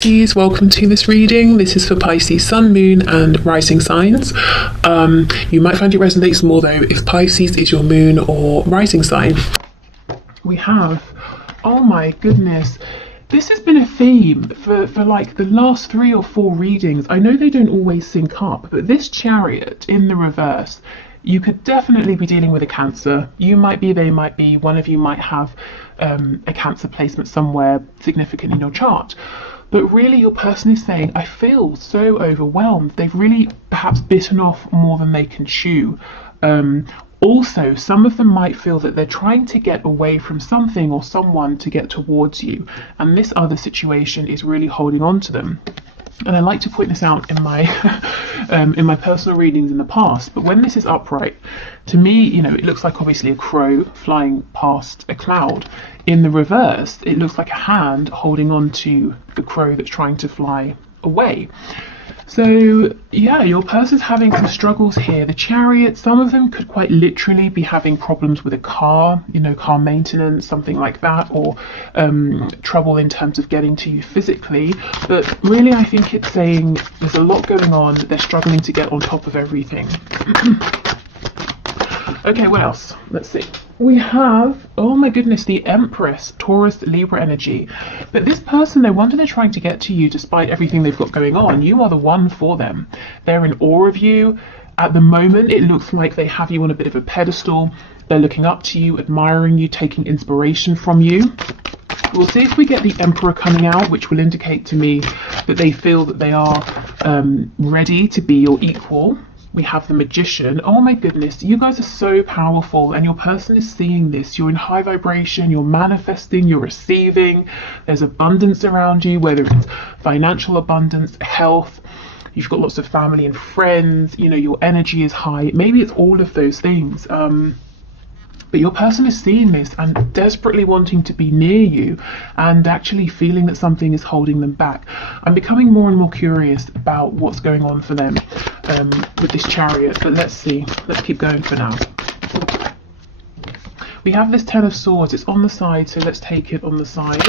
Pisces, welcome to this reading. This is for Pisces Sun, Moon and Rising signs. You might find it resonates more though if Pisces is your moon or rising sign. We have, oh my goodness, this has been a theme for like the last 3 or 4 readings. I know they don't always sync up, but this Chariot in the reverse, you could definitely be dealing with a Cancer. You might be, they might be, one of you might have a Cancer placement somewhere significant in your chart. But really your person is saying, I feel so overwhelmed. They've really perhaps bitten off more than they can chew. Also, some of them might feel that they're trying to get away from something or someone to get towards you. And this other situation is really holding on to them. And I like to point this out in my in my personal readings in the past, but when this is upright, to me, you know, it looks like obviously a crow flying past a cloud. In the reverse, it looks like a hand holding on to the crow that's trying to fly away. So yeah, your person's having some struggles here. The Chariot, some of them could quite literally be having problems with a car, you know, car maintenance, something like that, or trouble in terms of getting to you physically. But really, I think it's saying there's a lot going on. They're struggling to get on top of everything. Okay, what else? Let's see. We have, oh my goodness, the Empress, Taurus, Libra energy. But this person, no wonder they're trying to get to you despite everything they've got going on. You are the one for them. They're in awe of you. At the moment, it looks like they have you on a bit of a pedestal. They're looking up to you, admiring you, taking inspiration from you. We'll see if we get the Emperor coming out, which will indicate to me that they feel that they are ready to be your equal. We have the Magician. Oh my goodness, you guys are so powerful and your person is seeing this. You're in high vibration, you're manifesting, you're receiving. There's abundance around you, whether it's financial abundance, health, you've got lots of family and friends, you know, your energy is high. Maybe it's all of those things. But your person is seeing this and desperately wanting to be near you and actually feeling that something is holding them back. I'm becoming more and more curious about what's going on for them with this Chariot, but let's see. Let's keep going for now. We have this Ten of Swords. It's on the side, so let's take it on the side.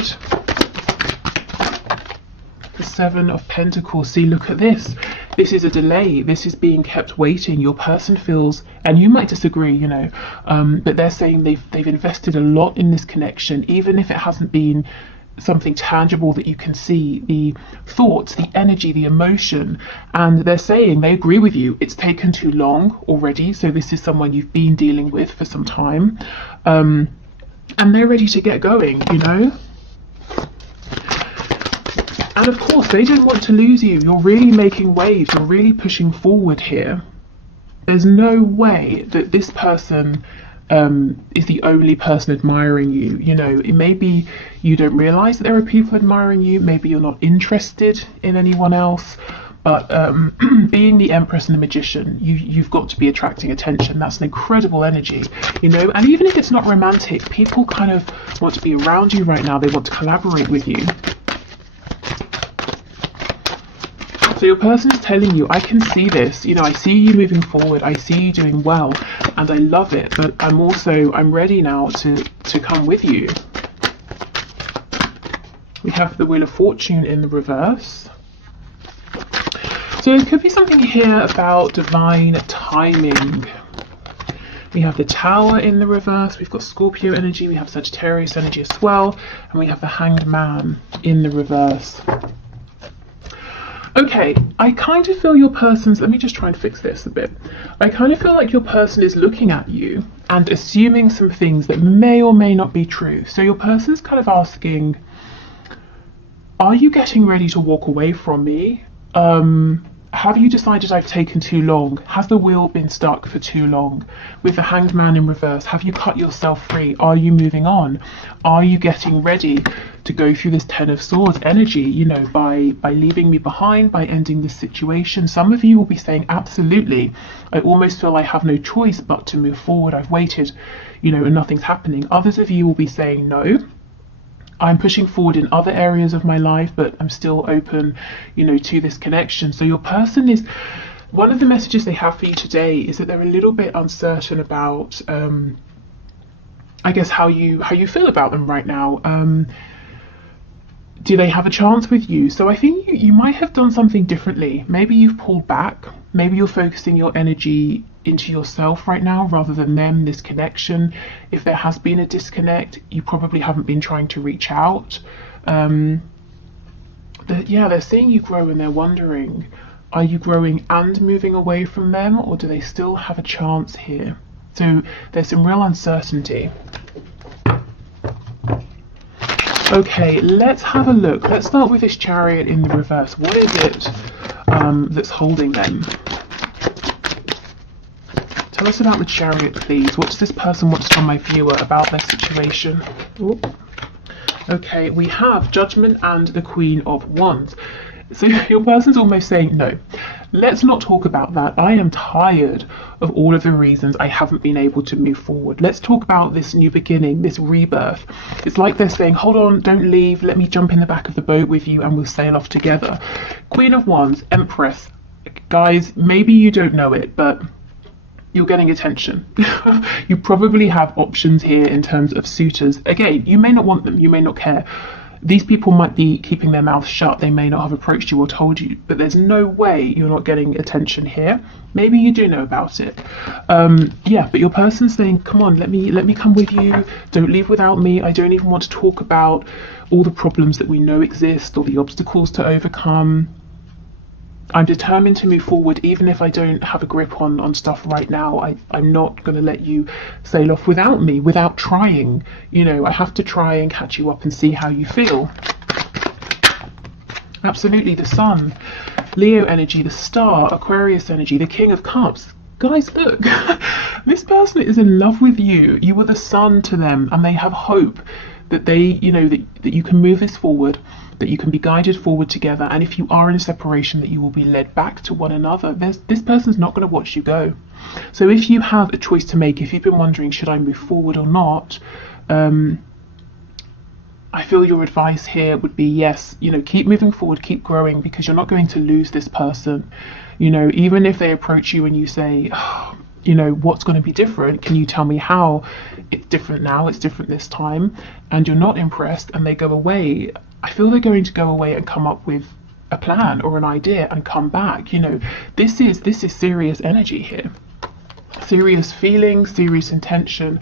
The Seven of Pentacles. See, look at this. This is a delay. This is being kept waiting. Your person feels, and you might disagree, you know, but they're saying they've invested a lot in this connection, even if it hasn't been something tangible that you can see, the thoughts, the energy, the emotion. And they're saying they agree with you. It's taken too long already. So this is someone you've been dealing with for some time. And they're ready to get going, you know. And of course, they don't want to lose you. You're really making waves. You're really pushing forward here. There's no way that this person is the only person admiring you. You know, it may be you don't realize that there are people admiring you. Maybe you're not interested in anyone else. But being the Empress and the Magician, you've got to be attracting attention. That's an incredible energy, you know. And even if it's not romantic, people kind of want to be around you right now. They want to collaborate with you. So your person is telling you, I can see this, you know, I see you moving forward, I see you doing well, and I love it, but I'm ready now to come with you. We have the Wheel of Fortune in the reverse. So there could be something here about divine timing. We have the Tower in the reverse, we've got Scorpio energy, we have Sagittarius energy as well, and we have the Hanged Man in the reverse. Okay, I kind of feel your person's, let me just try and fix this a bit. I kind of feel like your person is looking at you and assuming some things that may or may not be true. So your person's kind of asking, are you getting ready to walk away from me? Have you decided I've taken too long? Has the wheel been stuck for too long? With the Hanged Man in reverse, have you cut yourself free? Are you moving on? Are you getting ready to go through this Ten of Swords energy, you know, by leaving me behind, by ending this situation? Some of you will be saying, absolutely. I almost feel I have no choice but to move forward. I've waited, you know, and nothing's happening. Others of you will be saying, no. I'm pushing forward in other areas of my life, but I'm still open, you know, to this connection. So your person is, one of the messages they have for you today is that they're a little bit uncertain about, I guess, how you feel about them right now. do they have a chance with you? So I think you might have done something differently. Maybe you've pulled back. Maybe you're focusing your energy into yourself right now rather than them, this connection. If there has been a disconnect, you probably haven't been trying to reach out. They're seeing you grow and they're wondering, are you growing and moving away from them, or do they still have a chance here? So there's some real uncertainty. Okay, let's have a look. Let's start with this Chariot in the reverse. What is it that's holding them? Tell us about the Chariot, please. What does this person want to tell my viewer about their situation? Ooh. Okay, we have Judgment and the Queen of Wands. So your person's almost saying, no, let's not talk about that. I am tired of all of the reasons I haven't been able to move forward. Let's talk about this new beginning, this rebirth. It's like they're saying, hold on, don't leave. Let me jump in the back of the boat with you and we'll sail off together. Queen of Wands, Empress. Guys, maybe you don't know it, but you're getting attention. You probably have options here in terms of suitors. Again, you may not want them, you may not care. These people might be keeping their mouths shut. They may not have approached you or told you, but there's no way you're not getting attention here. Maybe you do know about it. But your person's saying, come on, let me come with you. Don't leave without me. I don't even want to talk about all the problems that we know exist or the obstacles to overcome. I'm determined to move forward, even if I don't have a grip on stuff right now. I'm not going to let you sail off without me, without trying. You know, I have to try and catch you up and see how you feel. Absolutely, the Sun, Leo energy, the Star, Aquarius energy, the King of Cups. Guys, look, this person is in love with you. You are the sun to them, and they have hope that they, you know, that you can move this forward, that you can be guided forward together, and if you are in a separation, that you will be led back to one another. This person's not going to watch you go. So if you have a choice to make, if you've been wondering, should I move forward or not, I feel your advice here would be yes, you know, keep moving forward, keep growing, because you're not going to lose this person. You know, even if they approach you and you say, oh, you know, what's going to be different? Can you tell me how it's different now? It's different this time, and you're not impressed, and they go away. I feel they're going to go away and come up with a plan or an idea and come back. You know, this is serious energy here. Serious feelings, serious intention,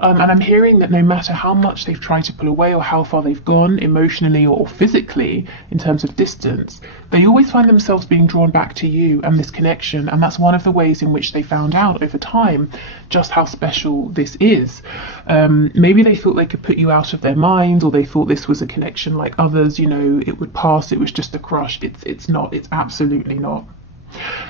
and I'm hearing that no matter how much they've tried to pull away or how far they've gone emotionally or physically in terms of distance, they always find themselves being drawn back to you and this connection, and that's one of the ways in which they found out over time just how special this is. Maybe they thought they could put you out of their mind, or they thought this was a connection like others, you know, it would pass, it was just a crush. It's not, it's absolutely not.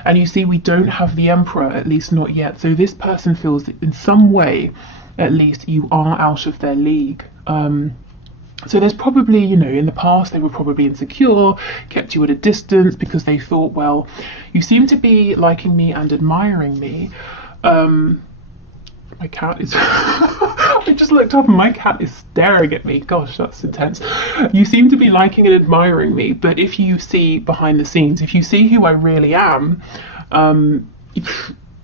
And you see, we don't have the Emperor, at least not yet. So this person feels that in some way, at least, you are out of their league. So there's probably, you know, in the past, they were probably insecure, kept you at a distance because they thought, well, you seem to be liking me and admiring me. My cat is... I just looked up and my cat is staring at me. Gosh, that's intense. You seem to be liking and admiring me, but if you see behind the scenes, if you see who I really am,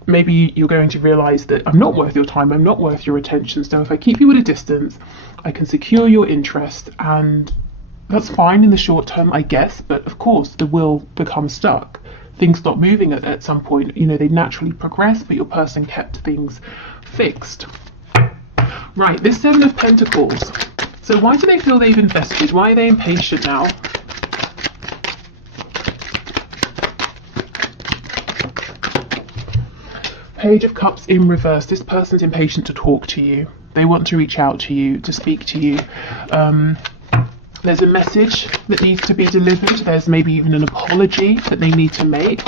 maybe you're going to realise that I'm not worth your time, I'm not worth your attention. So if I keep you at a distance, I can secure your interest, and that's fine in the short term, I guess, but of course the will becomes stuck. Things stop moving at some point. You know, they naturally progress, but your person kept things fixed. Right, this Seven of Pentacles. So why do they feel they've invested? Why are they impatient now? Page of Cups in reverse. This person's impatient to talk to you. They want to reach out to you, to speak to you. There's a message that needs to be delivered. There's maybe even an apology that they need to make.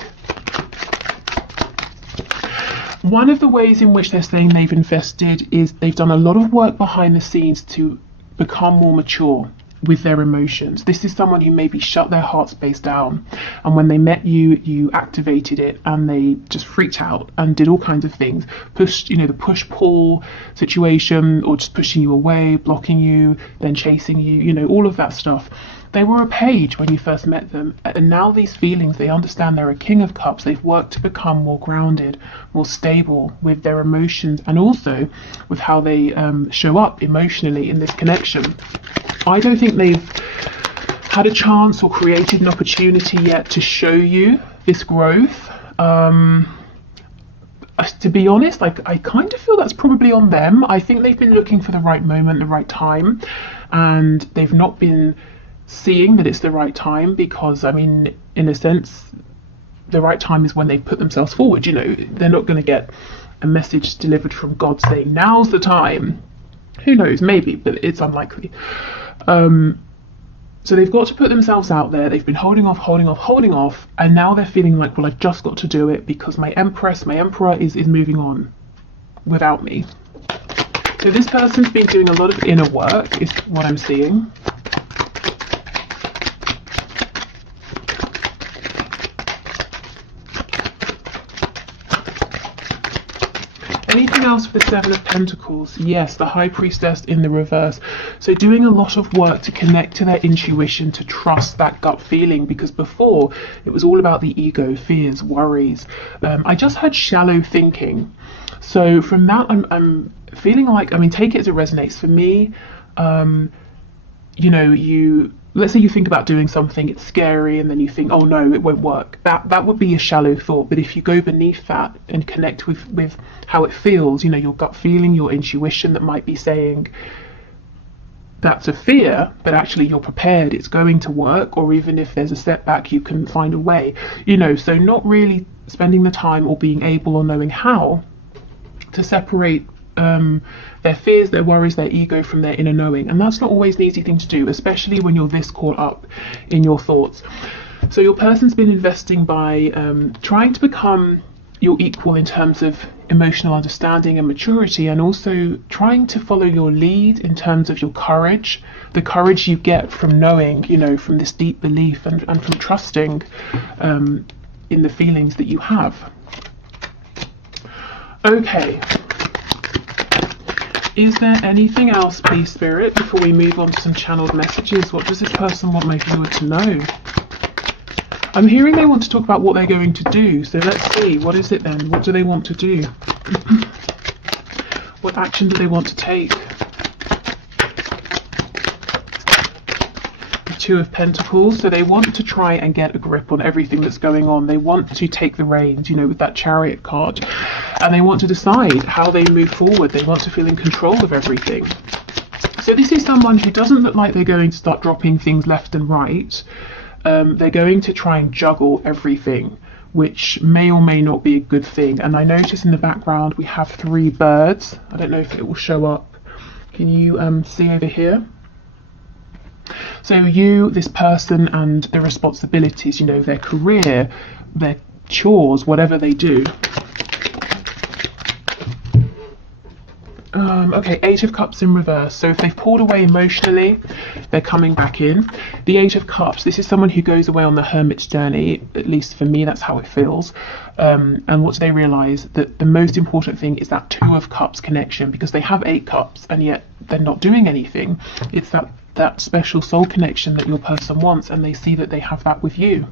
One of the ways in which they're saying they've invested is they've done a lot of work behind the scenes to become more mature with their emotions. This is someone who maybe shut their heart space down, and when they met you, you activated it, and they just freaked out and did all kinds of things. Pushed, you know, the push-pull situation, or just pushing you away, blocking you, then chasing you, you know, all of that stuff. They were a page when you first met them, and now these feelings, they understand they're a King of Cups. They've worked to become more grounded, more stable with their emotions, and also with how they show up emotionally in this connection. I don't think they've had a chance or created an opportunity yet to show you this growth. To be honest, I kind of feel that's probably on them. I think they've been looking for the right moment, the right time, and they've not been seeing that it's the right time, because I mean, in a sense, the right time is when they put themselves forward. You know, they're not going to get a message delivered from God saying now's the time. Who knows, maybe, but it's unlikely. So they've got to put themselves out there. They've been holding off, and now they're feeling like, well, I've just got to do it because my emperor is moving on without me. So this person's been doing a lot of inner work, is what I'm seeing. Anything else for the Seven of Pentacles? Yes, the High Priestess in the reverse. So doing a lot of work to connect to their intuition, to trust that gut feeling, because before it was all about the ego, fears, worries. I just had shallow thinking. So from that, I'm feeling like, I mean, take it as it resonates. For me, you know, let's say you think about doing something, it's scary, and then you think, oh no, it won't work. That would be a shallow thought. But if you go beneath that and connect with how it feels, you know, your gut feeling, your intuition that might be saying that's a fear, but actually you're prepared, it's going to work, or even if there's a setback, you can find a way, you know. So not really spending the time or being able or knowing how to separate their fears, their worries, their ego from their inner knowing. And that's not always an easy thing to do, especially when you're this caught up in your thoughts. So your person's been investing by trying to become your equal in terms of emotional understanding and maturity, and also trying to follow your lead in terms of your courage, the courage you get from knowing, you know, from this deep belief and from trusting in the feelings that you have. Okay. Is there anything else, please, Spirit, before we move on to some channeled messages? What does this person want my viewer to know? I'm hearing they want to talk about what they're going to do. So let's see. What is it then? What do they want to do? What action do they want to take? The Two of Pentacles. So they want to try and get a grip on everything that's going on. They want to take the reins, you know, with that Chariot card. And they want to decide how they move forward. They want to feel in control of everything. So this is someone who doesn't look like they're going to start dropping things left and right. They're going to try and juggle everything, which may or may not be a good thing. And I notice in the background we have 3 birds. I don't know if it will show up. Can you see over here? So you, this person, and the responsibilities, you know, their career, their chores, whatever they do. Okay, 8 of Cups in reverse. So if they've pulled away emotionally, they're coming back in. The 8 of Cups, this is someone who goes away on the hermit's journey. At least for me, that's how it feels. And what do they realise? That the most important thing is that 2 of Cups connection, because they have 8 cups and yet they're not doing anything. It's that special soul connection that your person wants, and they see that they have that with you.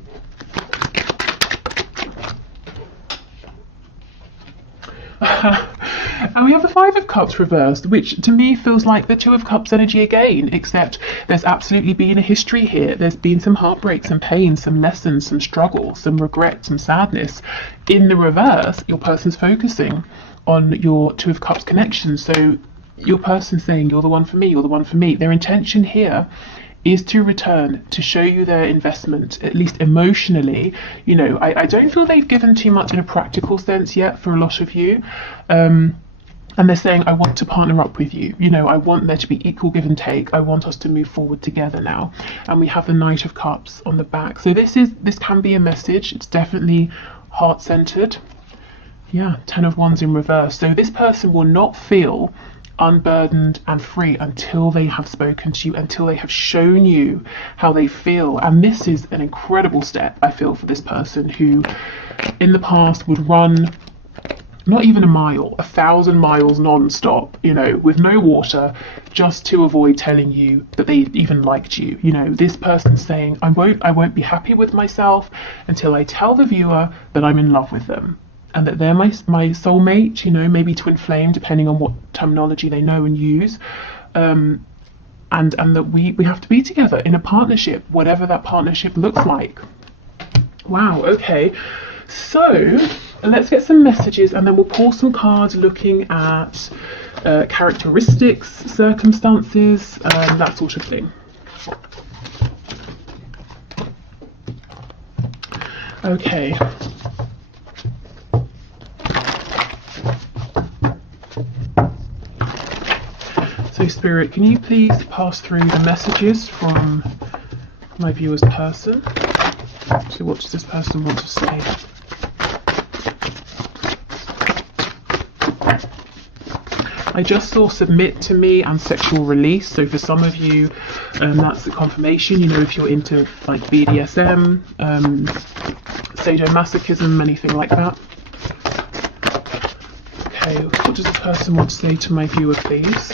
And we have the 5 of Cups reversed, which to me feels like the 2 of Cups energy again, except there's absolutely been a history here. There's been some heartbreak, some pain, some lessons, some struggle, some regret, some sadness. In the reverse, your person's focusing on your 2 of Cups connection. So your person's saying, you're the one for me, you're the one for me. Their intention here is to return, to show you their investment, at least emotionally. You know, I don't feel they've given too much in a practical sense yet for a lot of you. And they're saying, I want to partner up with you. You know, I want there to be equal give and take. I want us to move forward together now. And we have the Knight of Cups on the back. So this can be a message. It's definitely heart-centered. Yeah, 10 of Wands in reverse. So this person will not feel unburdened and free until they have spoken to you, until they have shown you how they feel. And this is an incredible step, I feel, for this person who in the past would run not even a mile, 1,000 miles non-stop, you know, with no water, just to avoid telling you that they even liked you. You know, this person's saying, I won't be happy with myself until I tell the viewer that I'm in love with them, and that they're my soulmate, you know, maybe twin flame, depending on what terminology they know and use. And and that we have to be together in a partnership, whatever that partnership looks like. Wow, okay. So let's get some messages, and then we'll pull some cards looking at characteristics, circumstances, that sort of thing. Okay. So Spirit, can you please pass through the messages from my viewer's person? So what does this person want to say? I just saw submit to me and sexual release. So for some of you, that's the confirmation. You know, if you're into like BDSM, sadomasochism, anything like that. Okay, what does the person want to say to my viewer, please?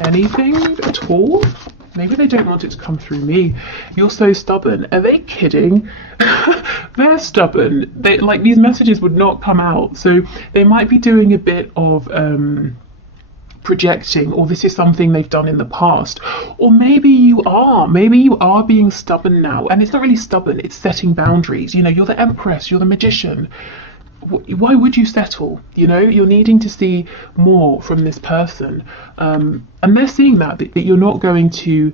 Anything at all? Maybe they don't want it to come through me. You're so stubborn. Are they kidding? They're stubborn. They, like, these messages would not come out. So they might be doing a bit of projecting, or this is something they've done in the past. Or maybe you are being stubborn now. And it's not really stubborn, it's setting boundaries. You know, you're the Empress, you're the Magician. Why would you settle? You know, you're needing to see more from this person, and they're seeing that you're not going to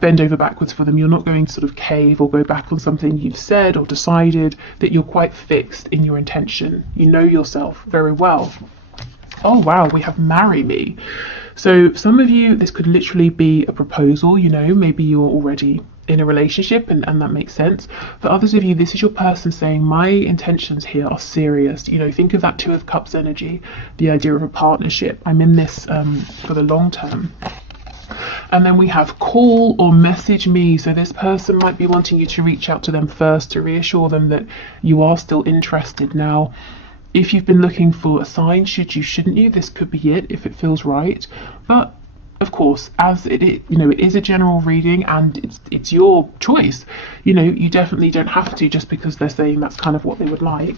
bend over backwards for them. You're not going to sort of cave or go back on something you've said or decided, that you're quite fixed in your intention. You know yourself very well. Oh wow, we have marry me. So some of you, this could literally be a proposal. You know, maybe you're already in a relationship and that makes sense. For others of you, this is your person saying, my intentions here are serious. You know, think of that Two of Cups energy, the idea of a partnership. I'm in this for the long term. And then we have call or message me. So this person might be wanting you to reach out to them first to reassure them that you are still interested. Now, if you've been looking for a sign, shouldn't you, this could be it if it feels right. But of course, as it is a general reading and it's your choice. You know, you definitely don't have to just because they're saying that's kind of what they would like.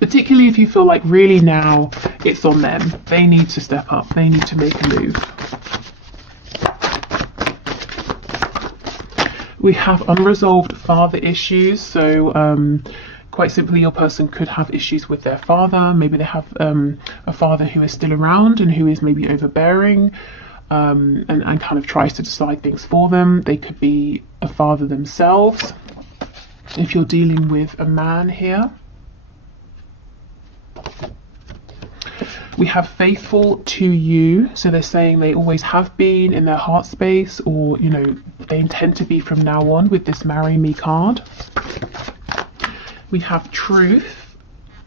Particularly if you feel like really now it's on them. They need to step up. They need to make a move. We have unresolved father issues. So quite simply, your person could have issues with their father. Maybe they have a father who is still around and who is maybe overbearing and kind of tries to decide things for them. They could be a father themselves. If you're dealing with a man here. We have faithful to you. So they're saying they always have been in their heart space, or, you know, they intend to be from now on with this marry me card. We have truth.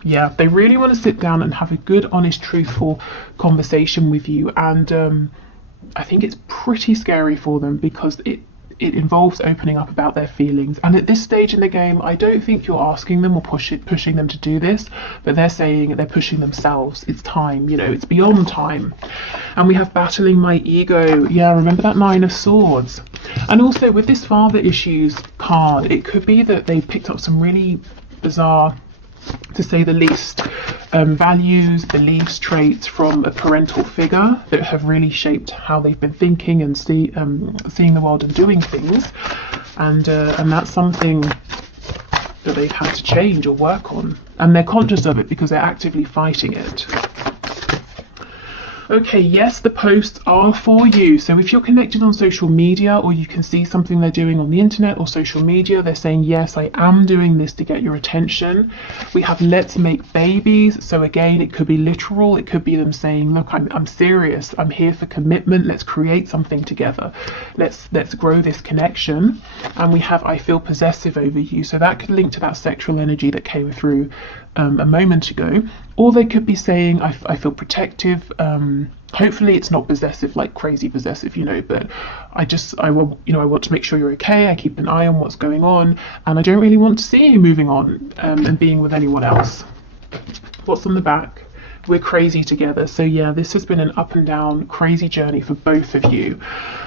Yeah, they really want to sit down and have a good, honest, truthful conversation with you. And I think it's pretty scary for them because it involves opening up about their feelings. And at this stage in the game, I don't think you're asking them or pushing them to do this, but they're saying they're pushing themselves. It's time, you know, it's beyond time. And we have battling my ego. Yeah, remember that Nine of Swords. And also with this father issues card, it could be that they picked up some really bizarre, to say the least, values, beliefs, traits from a parental figure that have really shaped how they've been thinking and seeing the world and doing things, and that's something that they've had to change or work on, and they're conscious of it because they're actively fighting it. Okay, yes, the posts are for you. So if you're connected on social media, or you can see something they're doing on the internet or social media, they're saying, yes, I am doing this to get your attention. We have let's make babies. So again, it could be literal. It could be them saying, look, I'm serious. I'm here for commitment. Let's create something together. Let's grow this connection. And we have I feel possessive over you. So that could link to that sexual energy that came through a moment ago. Or they could be saying I feel protective. Hopefully it's not possessive, like crazy possessive, you know, but I want to make sure you're okay. I keep an eye on what's going on, and I don't really want to see you moving on and being with anyone else. What's on the back? We're crazy together. So yeah, this has been an up and down crazy journey for both of you,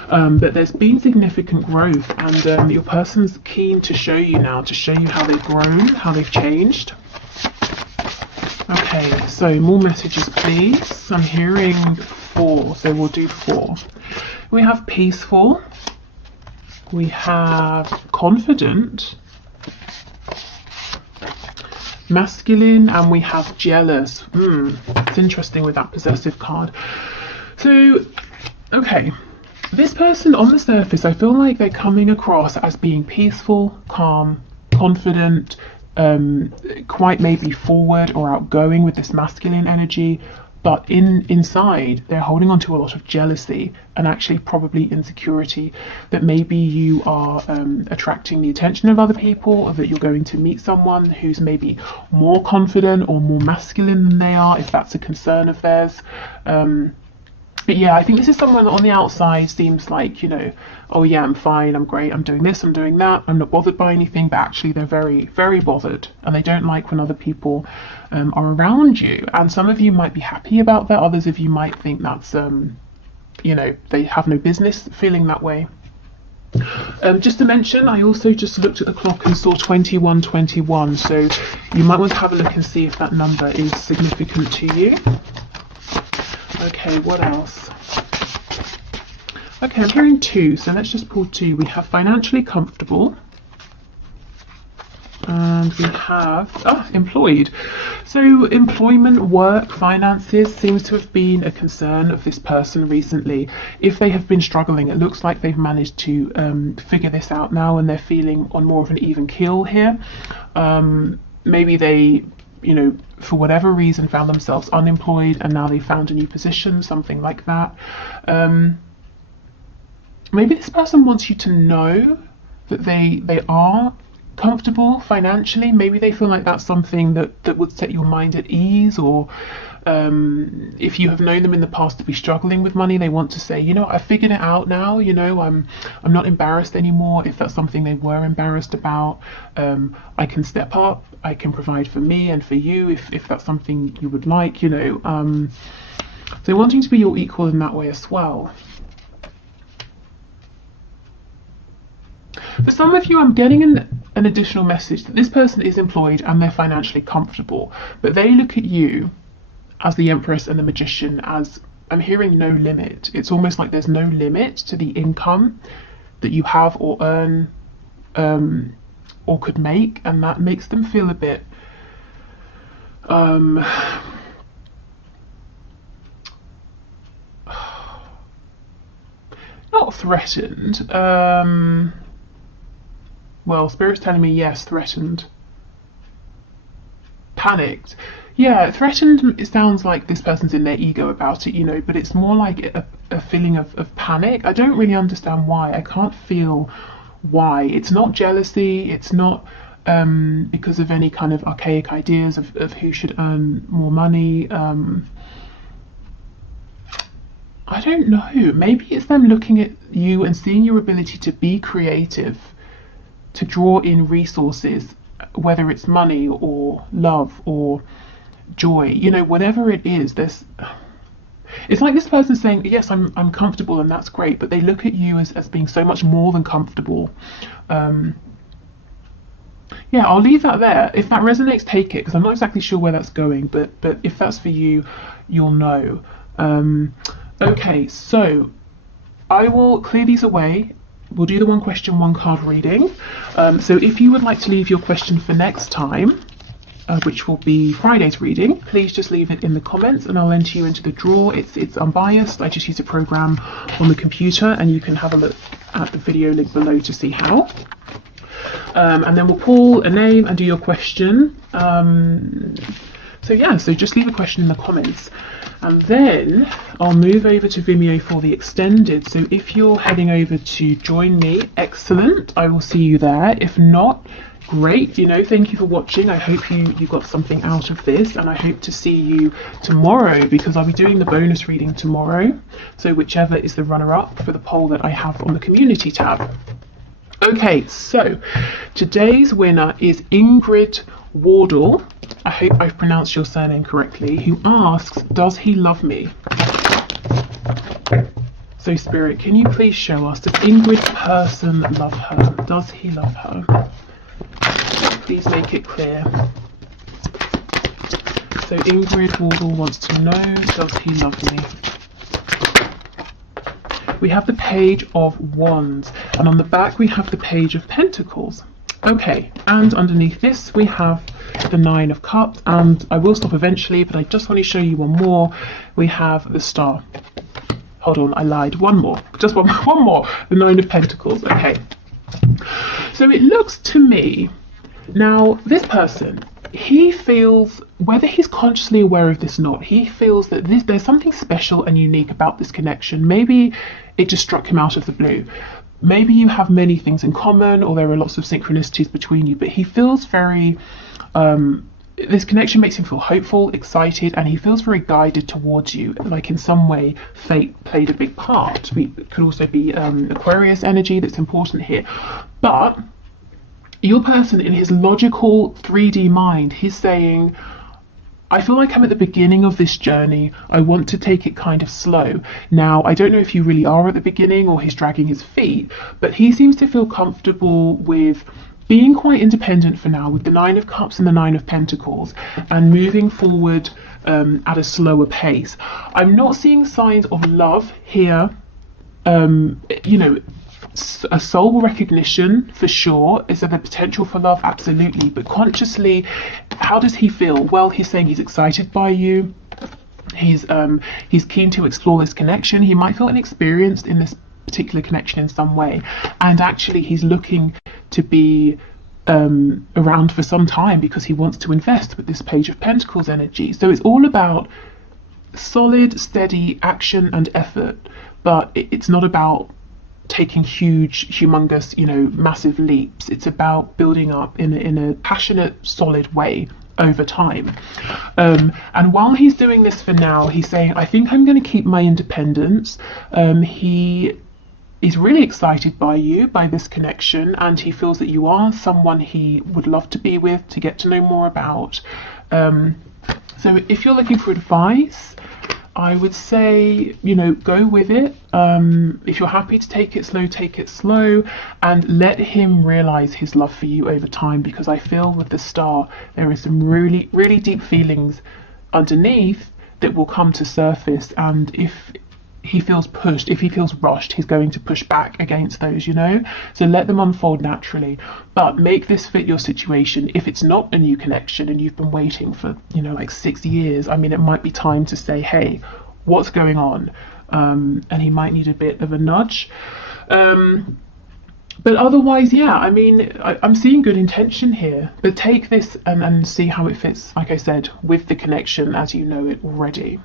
but there's been significant growth, and your person's keen to show you now, to show you how they've grown, how they've changed. Okay, so more messages, please. I'm hearing 4, so we'll do 4. We have peaceful. We have confident, masculine, and we have jealous. It's interesting with that possessive card. So, okay, this person on the surface, I feel like they're coming across as being peaceful, calm, confident, quite maybe forward or outgoing with this masculine energy, but inside they're holding on to a lot of jealousy and actually probably insecurity that maybe you are attracting the attention of other people, or that you're going to meet someone who's maybe more confident or more masculine than they are, if that's a concern of theirs. But yeah, I think this is someone that on the outside seems like, you know, oh yeah, I'm fine, I'm great, I'm doing this, I'm doing that, I'm not bothered by anything, but actually they're very, very bothered, and they don't like when other people are around you. And some of you might be happy about that, others of you might think that's, you know, they have no business feeling that way. Just to mention, I also just looked at the clock and saw 2121, so you might want to have a look and see if that number is significant to you. Okay, what else? Okay, I'm hearing 2, so let's just pull 2. We have financially comfortable, and we have employed. So employment, work, finances seems to have been a concern of this person recently. If they have been struggling, it looks like they've managed to figure this out now, and they're feeling on more of an even keel here. Maybe they, you know, for whatever reason found themselves unemployed and now they found a new position, something like that. Maybe this person wants you to know that they are comfortable financially. Maybe they feel like that's something that would set your mind at ease, or if you have known them in the past to be struggling with money, they want to say, you know, I figured it out now, you know, I'm not embarrassed anymore. If that's something they were embarrassed about, I can step up, I can provide for me and for you if that's something you would like, you know. So wanting to be your equal in that way as well. For some of you, I'm getting an additional message that this person is employed and they're financially comfortable, but they look at you as the Empress and the Magician as, I'm hearing, no limit. It's almost like there's no limit to the income that you have or earn or could make, and that makes them feel a bit not threatened. Well, Spirit's telling me yes, threatened. Panicked. Yeah, threatened, it sounds like this person's in their ego about it, you know, but it's more like a feeling of panic. I don't really understand why. I can't feel why. It's not jealousy. It's not because of any kind of archaic ideas of who should earn more money. I don't know. Maybe it's them looking at you and seeing your ability to be creative, to draw in resources, whether it's money or love or joy, you know, whatever it is. It's like this person saying, yes, I'm comfortable and that's great, but they look at you as being so much more than comfortable. Yeah, I'll leave that there. If that resonates, take it, because I'm not exactly sure where that's going, but if that's for you, you'll know. Okay, so I will clear these away. We'll do the 1 question, 1 card reading. So if you would like to leave your question for next time, which will be Friday's reading, please just leave it in the comments and I'll enter you into the draw. It's unbiased. I just use a program on the computer, and you can have a look at the video link below to see how. And then we'll pull a name and do your question. So yeah, so just leave a question in the comments. And then I'll move over to Vimeo for the extended. So if you're heading over to join me, excellent. I will see you there. If not, great. You know, thank you for watching. I hope you got something out of this, and I hope to see you tomorrow, because I'll be doing the bonus reading tomorrow. So whichever is the runner-up for the poll that I have on the community tab. Okay, so today's winner is Ingrid Wardle. I hope I've pronounced your surname correctly, who asks, does he love me? So Spirit, can you please show us, does Ingrid person love her? Does he love her? Please make it clear. So Ingrid Wardle wants to know, does he love me? We have the Page of Wands, and on the back we have the Page of Pentacles. Okay, and underneath this we have the Nine of Cups, and I will stop eventually, but I just want to show you one more. We have the Star. Hold on, I lied. One more. Just one more. The Nine of Pentacles. Okay. So it looks to me, now this person, he feels, whether he's consciously aware of this or not, he feels that there's something special and unique about this connection. Maybe it just struck him out of the blue. Maybe you have many things in common, or there are lots of synchronicities between you, but he feels very, this connection makes him feel hopeful, excited, and he feels very guided towards you. Like in some way, fate played a big part. It could also be Aquarius energy that's important here. But your person, in his logical 3D mind, he's saying, I feel like I'm at the beginning of this journey. I want to take it kind of slow. Now, I don't know if you really are at the beginning or he's dragging his feet, but he seems to feel comfortable with being quite independent for now, with the Nine of Cups and the Nine of Pentacles, and moving forward at a slower pace. I'm not seeing signs of love here. You know, a soul recognition for sure. Is there the potential for love? Absolutely. But consciously, how does he feel? Well, he's saying he's excited by you. He's keen to explore this connection. He might feel inexperienced in this particular connection in some way, and actually he's looking to be around for some time because he wants to invest with this Page of Pentacles energy. So it's all about solid, steady action and effort, but it's not about taking huge, humongous, you know, massive leaps. It's about building up in a passionate, solid way over time. And while he's doing this for now, he's saying, I think I'm going to keep my independence. He's really excited by you, by this connection, and he feels that you are someone he would love to be with, to get to know more about. So if you're looking for advice, I would say, you know, go with it. If you're happy to take it slow, and let him realize his love for you over time, because I feel with the Star, there is some really, really deep feelings underneath that will come to surface. And if he feels pushed, if he feels rushed, he's going to push back against those, you know. So let them unfold naturally, but make this fit your situation. If it's not a new connection and you've been waiting for, you know, like 6 years, I mean, it might be time to say, hey, what's going on? And he might need a bit of a nudge. But otherwise, yeah, I mean, I'm seeing good intention here, but take this and see how it fits, like I said, with the connection as you know it already.